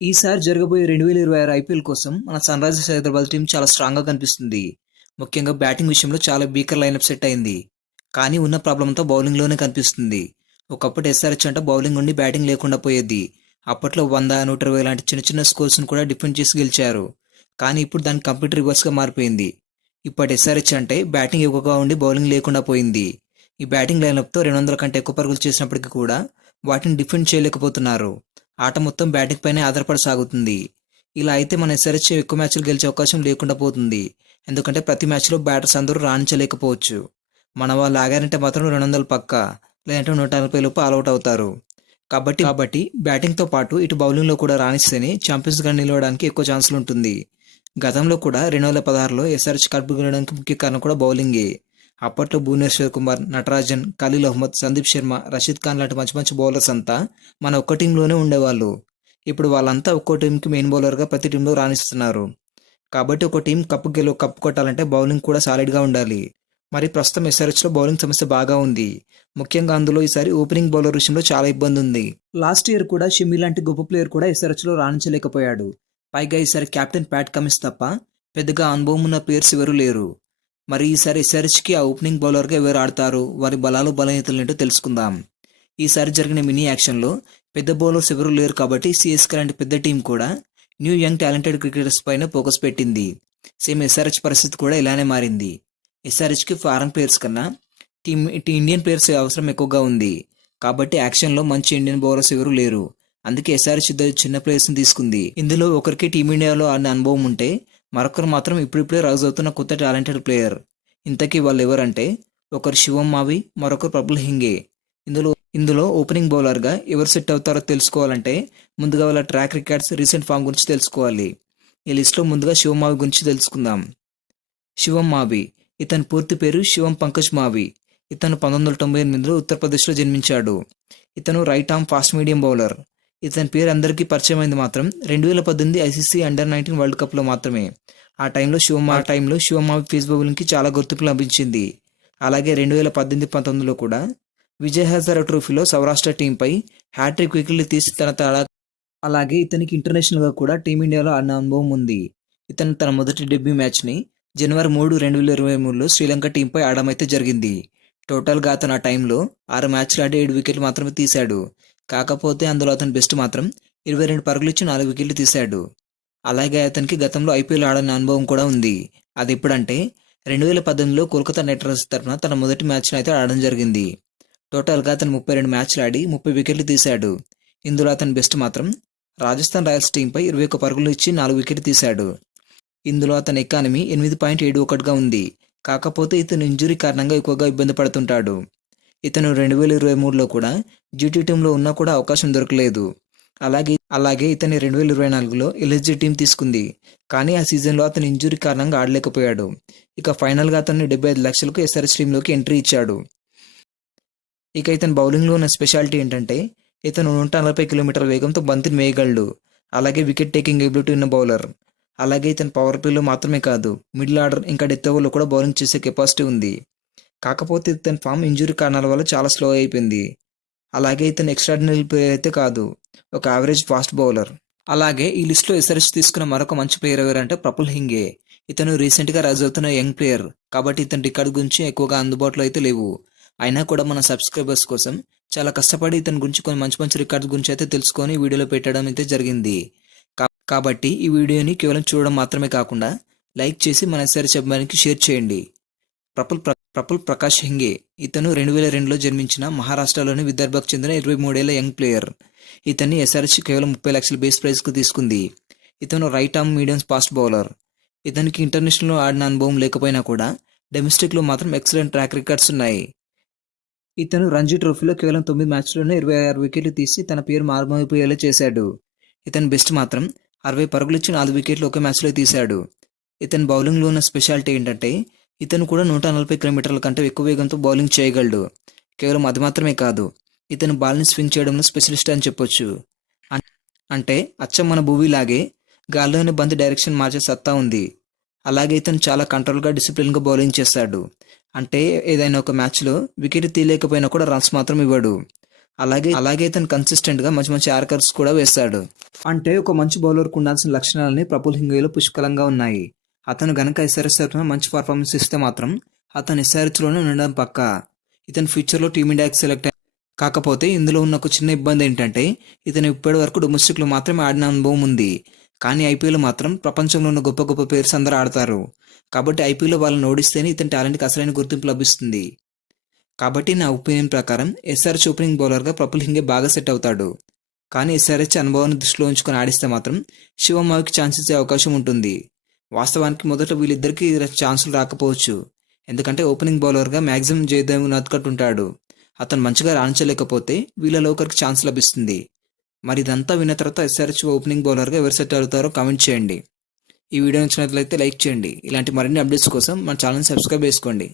ఈసారి జరగబోయే 2026 ఐపీఎల్ కోసం మన సన్‌రైజర్స్ హైదరాబాద్ టీం చాలా స్ట్రాంగ్‌గా కనిపిస్తుంది. ముఖ్యంగా బ్యాటింగ్ విషయంలో చాలా భీకర లైనప్ సెట్ అయింది. కానీ ఉన్న ప్రాబ్లమ్ అంతా బౌలింగ్‌లోనే కనిపిస్తుంది. ఒకప్పుడు ఎస్ఆర్‌హెచ్ అంటే బౌలింగ్ ఉండి బ్యాటింగ్ లేకుండా పోయేది. అప్పట్లో 100, 120 లాంటి చిన్న చిన్న స్కోర్స్‌ని కూడా డిఫెండ్ చేసి గెలిచారు. కానీ ఇప్పుడు దానికి కంప్లీట్ రివర్స్‌గా మారిపోయింది. ఇప్పటి ఎస్ఆర్‌హెచ్ అంటే బ్యాటింగ్ ఎక్కువగా ఉండి బౌలింగ్ లేకుండా పోయింది. ఈ బ్యాటింగ్ లైనప్‌తో 200 కంటే ఎక్కువ పరుగులు చేసినప్పటికీ కూడా వాటిని డిఫెండ్ చేయలేకపోతున్నారు. ఆట మొత్తం బ్యాటింగ్ పైనే ఆధారపడి సాగుతుంది. ఇలా అయితే మన ఎస్ఆర్హెచ్ ఎక్కువ మ్యాచ్లు గెలిచే అవకాశం లేకుండా పోతుంది. ఎందుకంటే ప్రతి మ్యాచ్లో బ్యాటర్స్ అందరూ రాణించలేకపోవచ్చు. మన వాళ్ళు ఆగారంటే మాత్రం 200 పక్కా, లేదంటే 140 లోపు ఆల్అవుట్ అవుతారు. కాబట్టి బ్యాటింగ్తో పాటు ఇటు బౌలింగ్లో కూడా రాణిస్తేనే ఛాంపియన్స్గా నిలవడానికి ఎక్కువ ఛాన్సులు ఉంటుంది. గతంలో కూడా 2016లో ఎస్ఆర్హెచ్ కప్ గెలవడానికి ముఖ్య కారణం కూడా బౌలింగే. అప్పట్లో భువనేశ్వర్ కుమార్, నటరాజన్, ఖలీల్ అహ్మద్, సందీప్ శర్మ, రషీద్ ఖాన్ లాంటి మంచి మంచి బౌలర్స్ అంతా మన ఒక్క టీంలోనే ఉండేవాళ్ళు. ఇప్పుడు వాళ్ళంతా ఒక్కో టీంకి మెయిన్ బౌలర్గా ప్రతి టీంలో రాణిస్తున్నారు. కాబట్టి ఒక టీం కప్పు కొట్టాలంటే బౌలింగ్ కూడా సాలిడ్గా ఉండాలి. మరి ప్రస్తుతం ఎస్ఆర్హెచ్లో బౌలింగ్ సమస్య బాగా ఉంది. ముఖ్యంగా అందులో ఈసారి ఓపెనింగ్ బౌలర్ విషయంలో చాలా ఇబ్బంది ఉంది. లాస్ట్ ఇయర్ కూడా షమి లాంటి గొప్ప ప్లేయర్ కూడా ఎస్ఆర్హెచ్లో రాణించలేకపోయాడు. పైగా ఈసారి కెప్టెన్ ప్యాట్ కమిన్స్ తప్ప పెద్దగా అనుభవం ఉన్న ప్లేయర్స్ ఎవరూ లేరు. మరి ఈసారి ఎస్ఆర్హెచ్కి ఆ ఓపెనింగ్ బౌలర్గా ఎవరు ఆడతారు, వారి బలాలు బలహీనతలు ఏంటో తెలుసుకుందాం. ఈసారి జరిగిన మినీ యాక్షన్లో పెద్ద బౌలర్స్ ఎవరూ లేరు కాబట్టి సిఎస్కే లాంటి పెద్ద టీం కూడా న్యూ యంగ్ టాలెంటెడ్ క్రికెటర్స్ పైన ఫోకస్ పెట్టింది. సేమ్ ఎస్ఆర్హెచ్ పరిస్థితి కూడా ఇలానే మారింది. ఎస్ఆర్హెచ్కి ఫారెన్ ప్లేయర్స్ కన్నా ఇండియన్ ప్లేయర్స్ అవసరం ఎక్కువగా ఉంది. కాబట్టి యాక్షన్లో మంచి ఇండియన్ బౌలర్స్ ఎవరూ లేరు. అందుకే ఎస్ఆర్హెచ్ ఇద్దరు చిన్న ప్లేయర్స్ని తీసుకుంది. ఇందులో ఒకరికి టీమిండియాలో ఆడిన అనుభవం ఉంటే, మరొకరు మాత్రం ఇప్పుడిప్పుడే రైజ్ అవుతున్న కొత్త టాలెంటెడ్ ప్లేయర్. ఇంతకీ వాళ్ళు ఎవరంటే, ఒకరు శివం మావి, మరొకరు ప్రబుల్ హింగే. ఇందులో ఓపెనింగ్ బౌలర్గా ఎవరు సెట్ అవుతారో తెలుసుకోవాలంటే ముందుగా వాళ్ళ ట్రాక్ రికార్డ్స్, రీసెంట్ ఫామ్ గురించి తెలుసుకోవాలి. ఈ లిస్ట్లో ముందుగా శివం మావి గురించి తెలుసుకుందాం. శివం మావి, ఇతని పూర్తి పేరు శివం పంకజ్ మావి. ఇతను 1998లో ఉత్తరప్రదేశ్లో జన్మించాడు. ఇతను right arm fast medium bowler. ఇతని పేరు అందరికీ పరిచయమైంది మాత్రం 2018 ఐసీసీ అండర్-19 వరల్డ్ కప్లో మాత్రమే. ఆ టైంలో శివం మావి ఫేస్ బౌలింగ్కి చాలా గుర్తింపు లభించింది. అలాగే 2018-19లో కూడా విజయ్ హజారే ట్రోఫీలో సౌరాష్ట్ర టీంపై హ్యాట్రిక్ వికెట్లు తీసి అలాగే ఇతనికి ఇంటర్నేషనల్గా కూడా టీమిండియాలో ఆడిన అనుభవం ఉంది. ఇతను తన మొదటి డెబ్యూ మ్యాచ్ని జనవరి 3, 2023లో శ్రీలంక టీంపై ఆడమైతే జరిగింది. టోటల్గా అతను ఆ టైంలో 6 మ్యాచ్లు ఆడి 7 వికెట్లు మాత్రమే తీశాడు. కాకపోతే అందులో అతని బెస్ట్ మాత్రం 22 పరుగులు ఇచ్చి 4 వికెట్లు తీశాడు. అలాగే అతనికి గతంలో ఐపీఎల్ ఆడిన అనుభవం కూడా ఉంది. అది ఎప్పుడంటే 2018లో కోల్కతా నైట్ రైడర్స్ తరఫున తన మొదటి మ్యాచ్ను అయితే ఆడడం జరిగింది. టోటల్గా అతను 32 మ్యాచ్లు ఆడి 30 వికెట్లు తీశాడు. ఇందులో అతని బెస్ట్ మాత్రం రాజస్థాన్ రాయల్స్ టీంపై 21 పరుగులు ఇచ్చి 4 వికెట్లు తీశాడు. ఇందులో అతని ఎకానమీ 8.71గా ఉంది. కాకపోతే ఇతను ఇంజురీ కారణంగా ఎక్కువగా ఇబ్బంది పడుతుంటాడు. ఇతను 2023లో కూడా జీటీ టీంలో ఉన్నా కూడా అవకాశం దొరకలేదు. అలాగే ఇతని 2024లో ఎల్ఎస్జీ టీం తీసుకుంది. కానీ ఆ సీజన్లో అతని ఇంజురీ కారణంగా ఆడలేకపోయాడు. ఇక ఫైనల్గా అతన్ని 75 లక్షలకు ఎస్ఆర్హెచ్ టీంలోకి ఎంట్రీ ఇచ్చాడు. ఇక ఇతని బౌలింగ్లో ఉన్న స్పెషాలిటీ ఏంటంటే, ఇతను 140 కిలోమీటర్ల వేగంతో బంతిని వేయగలడు. అలాగే వికెట్ టేకింగ్ ఎబిలిటీ ఉన్న బౌలర్. అలాగే ఇతను పవర్ ప్లేలో మాత్రమే కాదు, మిడిల్ ఆర్డర్ ఇంకా డెత్ ఓవర్లో కూడా బౌలింగ్ చేసే కెపాసిటీ ఉంది. కాకపోతే ఇతని ఫామ్ ఇంజురీ కారణాల వల్ల చాలా స్లో అయిపోయింది. అలాగే ఇతను ఎక్స్ట్రాడినరీ ప్లేయర్ అయితే కాదు, ఒక యావరేజ్ ఫాస్ట్ బౌలర్. అలాగే ఈ లిస్ట్లో ఎస్ఆర్హెచ్ తీసుకున్న మరొక మంచి ప్లేయర్ ఎవరంటే ప్రబుల్ హింగే. ఇతను రీసెంట్గా రైజ్ అవుతున్న యంగ్ ప్లేయర్ కాబట్టి ఇతని రికార్డు గురించి ఎక్కువగా అందుబాటులో అయితే లేవు. అయినా కూడా మన సబ్స్క్రైబర్స్ కోసం చాలా కష్టపడి ఇతని గురించి కొన్ని మంచి మంచి రికార్డ్స్ గురించి అయితే తెలుసుకొని వీడియోలో పెట్టడం అయితే జరిగింది. కాబట్టి ఈ వీడియోని కేవలం చూడడం మాత్రమే కాకుండా లైక్ చేసి మన ఎస్ఆర్హెచ్ అభిమానికి షేర్ చేయండి. ప్రఫుల్ ప్రకాష్ హింగే, ఇతను 2002లో జన్మించిన మహారాష్ట్రలోని విదర్భకు చెందిన 23 ఏళ్ల యంగ్ ప్లేయర్. ఇతన్ని ఎస్ఆర్హెచ్ కేవలం 30 లక్షల బేస్ ప్రైజ్కు తీసుకుంది. ఇతను right arm medium fast bowler. ఇతనికి ఇంటర్నేషనల్లో ఆడిన అనుభవం లేకపోయినా కూడా డొమెస్టిక్లో మాత్రం ఎక్సలెంట్ ట్రాక్ రికార్డ్స్ ఉన్నాయి. ఇతను రంజీ ట్రోఫీలో కేవలం 9 మ్యాచ్ల్లోనే 26 వికెట్లు తీసి తన పేరు మారుమోగిపోయేలా చేశాడు. ఇతని బెస్ట్ మాత్రం 60 పరుగులు ఇచ్చి 4 వికెట్లు ఒకే మ్యాచ్లో తీశాడు. ఇతని బౌలింగ్లో ఉన్న స్పెషాలిటీ ఏంటంటే, ఇతను కూడా 140 కిలోమీటర్ల కంటే ఎక్కువ వేగంతో బౌలింగ్ చేయగలడు. కేవలం అది మాత్రమే కాదు, ఇతను బాల్ని స్వింగ్ చేయడంలో స్పెషలిస్ట్ అని చెప్పొచ్చు. అంటే అచ్చం మన భూవీలాగే గాల్లోని బంతి డైరెక్షన్ మార్చే సత్తా ఉంది. అలాగే ఇతను చాలా కంట్రోల్గా, డిసిప్లిన్గా బౌలింగ్ చేస్తాడు. అంటే ఏదైనా ఒక మ్యాచ్లో వికెట్ తీయలేకపోయినా కూడా రన్స్ మాత్రం ఇవ్వడు. అలాగే తను కన్సిస్టెంట్గా మంచి మంచి యార్కర్స్ కూడా వేస్తాడు. అంటే ఒక మంచి బౌలర్కు ఉండాల్సిన లక్షణాలని ప్రఫుల్ హింగోయిలో పుష్కలంగా ఉన్నాయి. అతను గనక ఎస్ఆర్హెచ్ తరఫున మంచి పర్ఫార్మెన్స్ ఇస్తే మాత్రం అతను ఎస్ఆర్హెచ్లోనే ఉండడం పక్కా. ఇతను ఫ్యూచర్లో టీమిండియాకి సెలెక్ట్ కాకపోతే ఇందులో ఉన్న ఒక చిన్న ఇబ్బంది ఏంటంటే ఇతను ఇప్పటి వరకు డొమెస్టిక్లో మాత్రమే ఆడిన అనుభవం ఉంది. కానీ ఐపీఎల్ మాత్రం ప్రపంచంలో ఉన్న గొప్ప గొప్ప పేర్స్ అందరూ ఆడతారు. కాబట్టి ఐపీఎల్లో వాళ్ళని ఓడిస్తేనే ఇతని టాలెంట్కి అసలైన గుర్తింపు లభిస్తుంది. కాబట్టి నా ఒపీనియన్ ప్రకారం ఎస్ఆర్హెచ్ ఓపెనింగ్ బౌలర్గా ప్రఫుల్ హింగే బాగా సెట్ అవుతాడు. కానీ ఎస్ఆర్హెచ్ అనుభవాన్ని దృష్టిలో ఉంచుకొని ఆడిస్తే మాత్రం శివమావికి ఛాన్స్ ఇచ్చే అవకాశం ఉంటుంది. వాస్తవానికి మొదట వీళ్ళిద్దరికీ ఛాన్సులు రాకపోవచ్చు. ఎందుకంటే ఓపెనింగ్ బౌలర్గా మ్యాక్సిమం జయదేవ్ ఉనాద్కట్ ఉంటాడు. అతను మంచిగా రాణించలేకపోతే వీళ్ళలో ఒకరికి ఛాన్స్ లభిస్తుంది. మరి ఇదంతా విన్న తర్వాత ఎస్ఆర్హెచ్ ఓపెనింగ్ బౌలర్గా ఎవరు సెట్ అవుతారో కామెంట్ చేయండి. ఈ వీడియో నచ్చినట్లయితే లైక్ చేయండి. ఇలాంటి మరిన్ని అప్డేట్స్ కోసం మన ఛానల్ సబ్స్క్రైబ్ చేసుకోండి.